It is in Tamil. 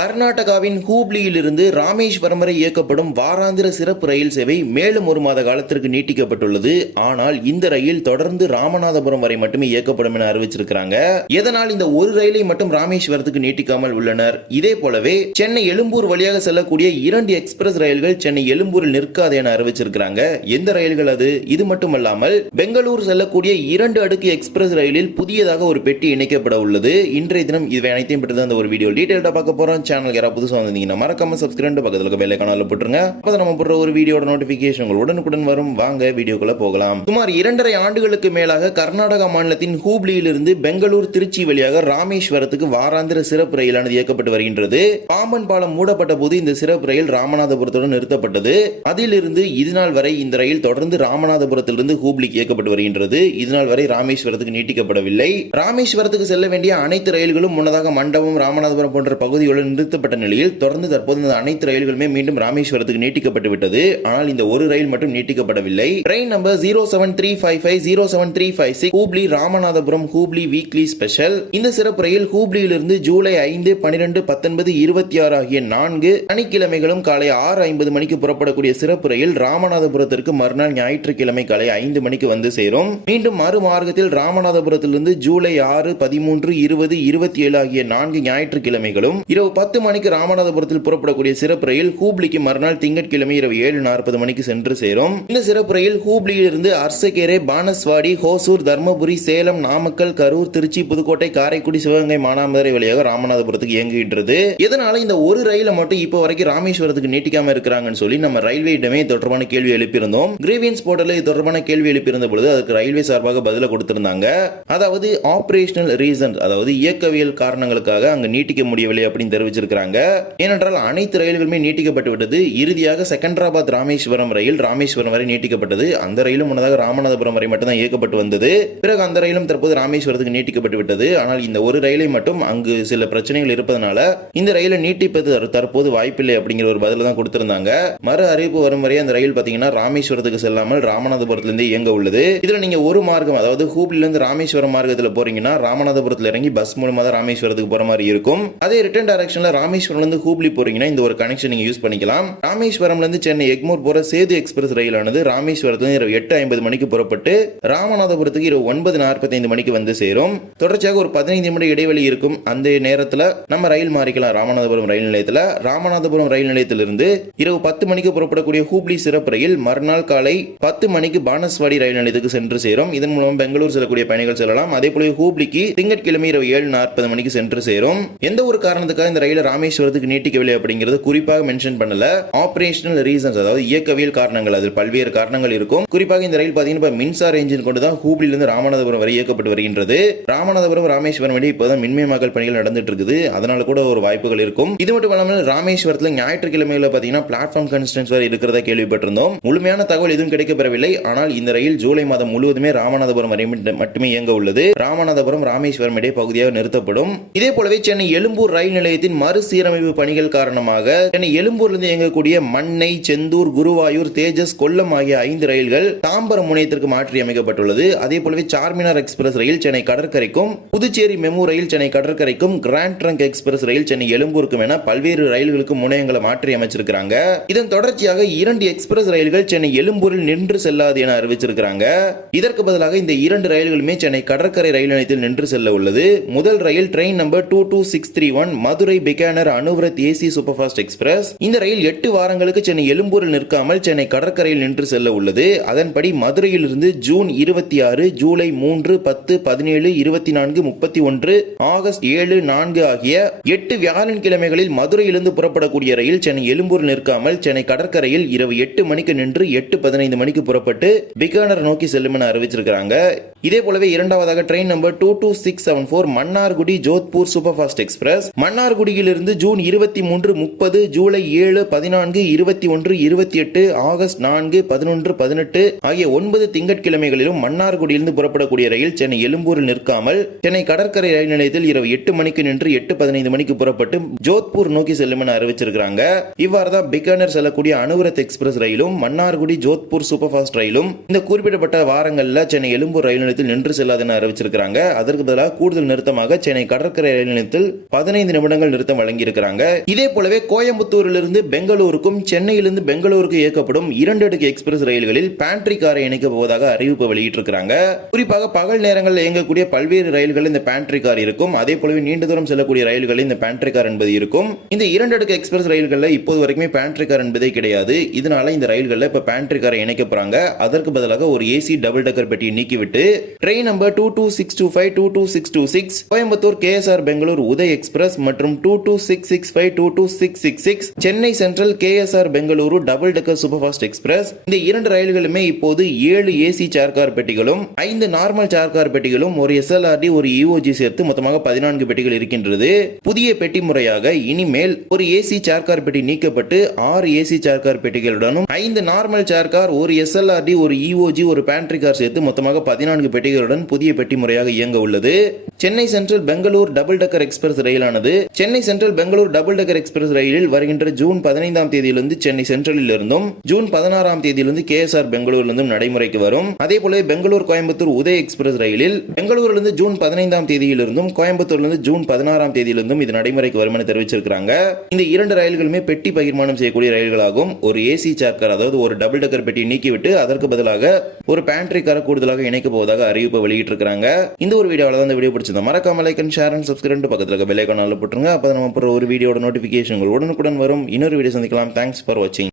கர்நாடகாவின் ஹூப்ளியிலிருந்து ராமேஸ்வரம் வரை இயக்கப்படும் வாராந்திர சிறப்பு ரயில் சேவை மேலும் ஒரு மாத காலத்திற்கு நீட்டிக்கப்பட்டுள்ளது. ஆனால் இந்த ரயில் தொடர்ந்து ராமநாதபுரம் வரை மட்டுமே இயக்கப்படும் என அறிவிச்சிருக்கிறாங்க. எதனால் இந்த ஒரு ரயிலை மட்டும் ராமேஸ்வரத்துக்கு நீட்டிக்காமல் உள்ளனர். இதே போலவே சென்னை எழும்பூர் வழியாக செல்லக்கூடிய இரண்டு எக்ஸ்பிரஸ் ரயில்கள் சென்னை எழும்பூரில் நிற்காது என அறிவிச்சிருக்கிறாங்க. எந்த ரயில்கள் அது? இது மட்டுமல்லாமல் பெங்களூர் செல்லக்கூடிய இரண்டு அடுக்கு எக்ஸ்பிரஸ் ரயிலில் புதியதாக ஒரு பெட்டி இணைக்கப்பட உள்ளது. இன்றைய தினம் இவை அனைத்தையும் பற்றி தான் ஒரு வீடியோ டீட்டெயில்டாக பார்க்க போறோம். சேனல் யாராவது புதுசாக வந்திருந்தீங்கன்னா மறக்காம சப்ஸ்கிரைப் பக்கத்தில் இருக்க பெல்லை கனால போட்டுருங்க. அப்போ நம்ம போடுற ஒரு வீடியோட நோட்டிபிகேஷன் உங்கள் உடனுக்குடன் வரும். வாங்க வீடியோக்குள்ள போகலாம். சுமார் இரண்டரை ஆண்டுகளுக்கு மேலாக கர்நாடகா மாநிலத்தின் ஹூப்ளியிலிருந்து பெங்களூர் திருச்சி வழியாக ராமேஸ்வரத்துக்கு வாராந்திர சிறப்பு ரயிலானது இயக்கப்பட்டு வருகின்றது. பாம்பன் பாலம் மூடப்பட்ட போது இந்த சிறப்பு ரயில் ராமநாதபுரத்துடன் நிறுத்தப்பட்டது. அதிலிருந்து இதுநாள் வரை இந்த ரயில் தொடர்ந்து ராமநாதபுரத்திலிருந்து ஹூப்ளிக்கு இயக்கப்பட்டு வருகின்றது. இதுநாள் வரை ராமேஸ்வரத்துக்கு நீட்டிக்கப்படவில்லை. ராமேஸ்வரத்துக்கு செல்ல வேண்டிய அனைத்து ரயில்களும் முன்னதாக மண்டபம் ராமநாதபுரம் போன்ற பகுதிகளுடன் நிறுத்தப்பட்ட நிலையில் தொடர்ந்து தற்போது இந்த அனைத்து ரயில்களுமே மீண்டும் ராமேஸ்வரத்துக்கு நீட்டிக்கப்பட்டு விட்டது. ஆனால் இந்த ஒரு ரயில் மட்டும் நீட்டிக்கப்படவில்லை. Train number zero seven three five five zero seven three five six Hubli Ramanathapuram Hubli weekly special இந்த சிறப்பு ரயில் ஹூப்ளியிலிருந்து ஜூலை ஐந்து பனிரெண்டு பத்தொன்பது இருபத்தி ஆறு ஆகிய நான்கு சனிக்கிழமைகளும் காலை ஆறு ஐம்பது மணிக்கு புறப்படக்கூடிய சிறப்பு ரயில் ராமநாதபுரத்திற்கு மறுநாள் ஞாயிற்றுக்கிழமை காலை ஐந்து மணிக்கு வந்து சேரும். மீண்டும் மறுமார்க்கத்தில் ராமநாதபுரத்திலிருந்து ஜூலை ஆறு பதிமூன்று இருபது இருபத்தி ஏழு ஆகிய நான்கு ஞாயிற்றுக்கிழமைகளும் இரவு பத்து மணிக்கு ராமநாதபுரத்தில் புறப்படக்கூடிய சிறப்பு ரயில் ஹூப்ளிக்கு மறுநாள் திங்கட்கிழமை இரவு ஏழு நாற்பது மணிக்கு சென்று சேரும். இந்த சிறப்பு ரயில் ஹூப்ளியிலிருந்து அர்சகேரே பானஸ்வாடி ஹோசூர் தர்மபுரி சேலம் நாமக்கல் கரூர் திருச்சி புதுக்கோட்டை காரைக்குடி சிவகங்கை மானாமதுரை வழியாக ராமநாதபுரத்துக்கு இயங்குகின்றது. இதனால இந்த ஒரு ரயிலை மட்டும் இப்போ வரைக்கும் ராமேஸ்வரத்துக்கு நீட்டிக்காம இருக்கிறாங்கன்னு சொல்லி நம்ம ரயில்வே இடமே தொடர்பான கேள்வி எழுப்பியிருந்தோம். கிரீவியன்ஸ் போர்ட்டலில் இது தொடர்பான கேள்வி எழுப்பியிருந்த பொழுது அதுக்கு ரயில்வே சார்பாக பதில கொடுத்திருந்தாங்க. அதாவது ஆபரேஷனல் ரீசன் அதாவது இயக்கவியல் காரணங்களுக்காக அங்க நீட்டிக்க முடியவில்லை அப்படின்னு அறிவிச்சிருக்கிறாங்க. ஏனென்றால் அனைத்து ரயில்களுமே நீட்டிக்கப்பட்டு விட்டது. இறுதியாக செகண்டராபாத் ராமேஸ்வரம் ரயில் ராமேஸ்வரம் வரை நீட்டிக்கப்பட்டது. அந்த ரயிலும் முன்னதாக ராமநாதபுரம் வரை மட்டும்தான் இயக்கப்பட்டு வந்தது. பிறகு அந்த ரயிலும் தற்போது ராமேஸ்வரத்துக்கு நீட்டிக்கப்பட்டு விட்டது. ஆனால் இந்த ஒரு ரயிலை மட்டும் அங்கு சில பிரச்சனைகள் இருப்பதனால இந்த ரயிலை நீட்டிப்பது தற்போது வாய்ப்பில்லை அப்படிங்கிற ஒரு பதில தான் கொடுத்திருந்தாங்க. மறு அறிவிப்பு வரும் வரை அந்த ரயில் பாத்தீங்கன்னா ராமேஸ்வரத்துக்கு செல்லாமல் ராமநாதபுரத்திலிருந்து இயங்க உள்ளது. இதுல நீங்க ஒரு மார்க்கம் அதாவது ஹூப்ளிலிருந்து ராமேஸ்வரம் மார்க்கத்தில் போறீங்கன்னா ராமநாதபுரத்தில் இறங்கி பஸ் மூலமா தான் ராமேஸ்வரத்துக்கு போற மாதிரி இருக்கும். அதே ரிட்டர்ன் டைரக்ஷன் ராமேஸ்வரம்ல இருந்து ஹூப்ளி போறீங்கன்னா இந்த ஒரு கனெக்ஷன் நீங்கள் யூஸ் பண்ணிக்கலாம். ராமேஸ்வரம்லேருந்து சென்னை எக்மோர் போகிற சேது எக்ஸ்பிரஸ் ரயிலானது ராமேஸ்வரத்துலேருந்து இரவு எட்டு ஐம்பது மணிக்கு புறப்பட்டு ராமநாதபுரத்துக்கு இரவு ஒன்பது நாற்பத்தைந்து மணிக்கு வந்து சேரும். தொடர்ச்சியாக ஒரு பதினைந்து நிமிட இடைவெளி இருக்கும். அந்த நேரத்தில் நம்ம ரயில் மாறிக்கலாம். ராமநாதபுரம் ரயில் நிலையத்தில். ராமநாதபுரம் ரயில் நிலையத்திலிருந்து இரவு பத்து மணிக்கு புறப்படக்கூடிய ஹூப்ளி சிறப்பு ரயில் மறுநாள் காலை பத்து மணிக்கு பானஸ்வாடி ரயில் நிலையத்துக்கு சென்று சேரும். இதன் மூலம் பெங்களூர் செல்லக்கூடிய பயணிகள் செல்லலாம். அதே போல ஹூப்ளிக்கு திங்கட்கிழமை இரவு ஏழு நாற்பது மணிக்கு சென்று சேரும். எந்த ஒரு காரணத்துக்காக இந்த ரயில் கையில் ராமேஸ்வரத்துக்கு நீட்டிக்கவில்லை அப்படிங்கிறது குறிப்பாக மென்ஷன் பண்ணல. ஆபரேஷனல் ரீசன்ஸ் அதாவது இயக்கவியல் காரணங்கள் அதில் பல்வேறு காரணங்கள் இருக்கும். குறிப்பாக இந்த ரயில் பார்த்தீங்கன்னா மின்சார என்ஜின் கொண்டு தான் ஹூப்ளிலிருந்து ராமநாதபுரம் வரை இயக்கப்பட்டு வருகின்றது. ராமநாதபுரம் ராமேஸ்வரம் வழி இப்போதான் மின்மயமாக்கல் பணிகள் நடந்துட்டு இருக்குது அதனால கூட ஒரு வாய்ப்புகள் இருக்கும். இது மட்டும் இல்லாமல் ராமேஸ்வரத்தில் ஞாயிற்றுக்கிழமையில் பார்த்தீங்கன்னா பிளாட்ஃபார்ம் கன்ஸ்டன்ஸ் வரை இருக்கிறதா கேள்விப்பட்டிருந்தோம். முழுமையான தகவல் எதுவும் கிடைக்கப்பெறவில்லை. ஆனால் இந்த ரயில் ஜூலை மாதம் முழுவதுமே ராமநாதபுரம் வரை மட்டுமே இயங்க உள்ளது. ராமநாதபுரம் ராமேஸ்வரம் இடையே பகுதியாக நிறுத்தப்படும். இதே போலவே சென்னை எழும்பூர் ரயில் நிலையத்தின் மறுசீரமைப்பு பணிகள் காரணமாக சென்னை எழும்பூரிலிருந்து இயங்கக்கூடிய மண்ணை செந்தூர் குருவாயூர் தேஜஸ் கொல்லம் ஆகிய ஐந்து ரயில்கள் தாம்பரம் முனையத்திற்கு மாற்றி அமைக்கப்பட்டுள்ளது அதே போலவே சார்மினார் எக்ஸ்பிரஸ் ரயில் சென்னை கடற்கரைக்கும் புதுச்சேரி மெமு ரயில் சென்னை கடற்கரைக்கும் கிராண்ட் ட்ரங்க் எக்ஸ்பிரஸ் ரயில் சென்னை எழும்பூருக்கும் என பல்வேறு ரயில்களுக்கு முனையங்களை மாற்றி அமைச்சிருக்கிறாங்க. இதன் தொடர்ச்சியாக இரண்டு எக்ஸ்பிரஸ் ரயில்கள் சென்னை எழும்பூரில் நின்று செல்லாது என அறிவிச்சிருக்கிறாங்க. இதற்கு பதிலாக இந்த இரண்டு ரயில்களுமே சென்னை கடற்கரை ரயில் நிலையத்தில் நின்று செல்ல உள்ளது. முதல் ரயில் train number two two six three one Madurai Bikaner Anuvrat AC super fast express இந்த ரயில் எட்டு வாரங்களுக்கு சென்னை எழும்பூரில் நிற்காமல் சென்னை கடற்கரையில் நின்று செல்ல உள்ளது. அதன்படி மதுரையில் இருந்து ஜூன் இருபத்தி ஆறு ஜூலை மூன்று பத்து பதினேழு இருபத்தி நான்கு முப்பத்தி ஒன்று ஆகஸ்ட் ஏழு நான்கு ஆகிய எட்டு வியாழன் கிழமைகளில் மதுரையிலிருந்து புறப்படக்கூடிய ரயில் சென்னை எழும்பூரில் நிற்காமல் சென்னை கடற்கரையில் இரவு எட்டு மணிக்கு நின்று எட்டு பதினைந்து மணிக்கு புறப்பட்டு பிகானர் நோக்கி செல்லும் என அறிவிச்சிருக்கிறாங்க. இதே போலவே இரண்டாவதாக train number two two six seven four Mannargudi Jodhpur super fast express Mannargudi மன்னார்குடியிலிருந்து June இருபத்தி மூன்று முப்பது ஜூலை ஏழு பதினான்கு இருபத்தி ஒன்று இருபத்தி எட்டு ஆகஸ்ட் நான்கு பதினொன்று பதினெட்டு ஆகிய ஒன்பது திங்கட்கிழமைகளிலும் மன்னார்குடியிலிருந்து புறப்படக்கூடிய ரயில் சென்னை எழும்பூரில் நிற்காமல் சென்னை கடற்கரை ரயில் நிலையத்தில் இரவு எட்டு மணிக்கு நின்று எட்டு பதினைந்து மணிக்கு புறப்பட்டு ஜோத்பூர் நோக்கி செல்லும் என அறிவிச்சிருக்கிறாங்க. இவ்வாறு தான் பிகானர் செல்லக்கூடிய அனுவரத் எக்ஸ்பிரஸ் ரயிலும் மன்னார்குடி ஜோத்பூர் சூப்பர் ஃபாஸ்ட் ரயிலும் இந்த குறிப்பிடப்பட்ட வாரங்களில் சென்னை எழும்பூர் ரயில் நிலையத்தில் நின்று செல்லாது என அறிவிச்சிருக்கிறாங்க. அதற்கு பதிலாக கூடுதல் நிறுத்தமாக சென்னை கடற்கரை ரயில் நிலையத்தில் பதினைந்து நிமிடங்கள் நிறுத்தம் வழங்கியிருக்கிறாங்க. இதே போலவே கோயம்புத்தூரிலிருந்து பெங்களூருக்கும் சென்னையிலிருந்து பெங்களூருக்கு இயக்கப்படும் இரண்டு அடுக்கு எக்ஸ்பிரஸ் ரயில்களில் பேண்ட்ரி காரை இணைக்க போவதாக அறிவிப்பு வெளியிட்டிருக்கிறாங்க. குறிப்பாக பகல் நேரங்களில் இயங்கக்கூடிய பல்வேறு ரயில்கள் இந்த பேண்ட்ரி கார் இருக்கும். அதே போலவே நீண்ட தூரம் செல்லக்கூடிய ரயில்களில் இந்த பேண்ட்ரி கார் என்பது இருக்கும். இந்த இரண்டு அடுக்கு எக்ஸ்பிரஸ் ரயில்களில் இப்போது வரைக்குமே பேண்ட்ரி கார் என்பதே கிடையாது. இதனால இந்த ரயில்களில் இப்ப பேண்ட்ரி காரை இணைக்க போறாங்க. அதற்கு பதிலாக ஒரு ஏசி டபுள் டக்கர் பெட்டியை நீக்கிவிட்டு train number two two six two five two two six two six Coimbatore KSR Bangalore Uday express மற்றும் two two six six five two two six six six Chennai central KSR Bengaluru double decker super fast express இந்த இரண்டு ரயில்களுமே இப்போது ஏழு ஏசி சேர் கார் பெட்டிகளும் ஐந்து நார்மல் சேர் கார் பெட்டிகளும் ஒரு எஸ்எல்ஆர்டி ஒரு இஓஜி சேர்த்து மொத்தமாக பதினான்கு பெட்டிகள் இருக்கின்றது. புதிய பெட்டி முறையாக இனிமேல் ஒரு ஏசி சேர் கார் பெட்டி நீக்கப்பட்டு ஆறு ஏசி சேர் கார் பெட்டிகளுடனும் ஐந்து நார்மல் சேர் கார் ஒரு எஸ்எல்ஆர்டி ஒரு இஓஜி ஒரு பேண்ட்ரி கார் சேர்த்து மொத்தமாக பதினான்கு பெட்டிகளுடன் புதிய பெட்டி முறையாக இயங்க உள்ளது. Chennai central Bangalore double decker express ரயிலானது. Chennai central Bangalore double decker express ரயிலில் வருகின்ற ஜூன் பதினைந்தாம் தேதியிலிருந்து சென்னை சென்ட்ரலில் இருந்தும் ஜூன் பதினாறாம் தேதியிலிருந்து கேஎஸ்ஆர் பெங்களூரிலிருந்தும் நடைமுறைக்கு வரும். அதே போல பெங்களூர் கோயம்புத்தூர் உதய எக்ஸ்பிரஸ் ரயிலில் பெங்களூரிலிருந்து ஜூன் பதினைந்தாம் தேதியிலிருந்தும் கோயம்புத்தூர்லிருந்து ஜூன் பதினாறாம் தேதியிலிருந்தும் இது நடைமுறைக்கு வரும் என தெரிவிச்சிருக்காங்க இந்த இரண்டு ரயில்களுமே பெட்டி பகிர்மானம் செய்யக்கூடிய ரயில்களாகும். ஒரு ஏசி சார்க்கர் அதாவது ஒரு டபுள் டெக்கர் பெட்டி நீக்கிவிட்டு அதற்கு பதிலாக ஒரு பேண்ட்ரி காரை கூடுதலாக இணைக்க போவதாக அறிவிப்பு வெளியிட்டிருக்காங்க இந்த ஒரு வீடியோவில் தான் இந்த வீடியோ பிடிச்சிருந்தோம் மறக்காம like and share and subscribe பக்கத்தில் இருக்க பெல் ஐக்கான போட்டுருங்க. அப்போ நம்ம போகிற ஒரு வீடியோட நோட்டிஃபிகேஷன் உடனுக்குடன் வரும். இன்னொரு வீடியோ சந்திக்கலாம். தேங்க்ஸ் ஃபார் வாட்சிங்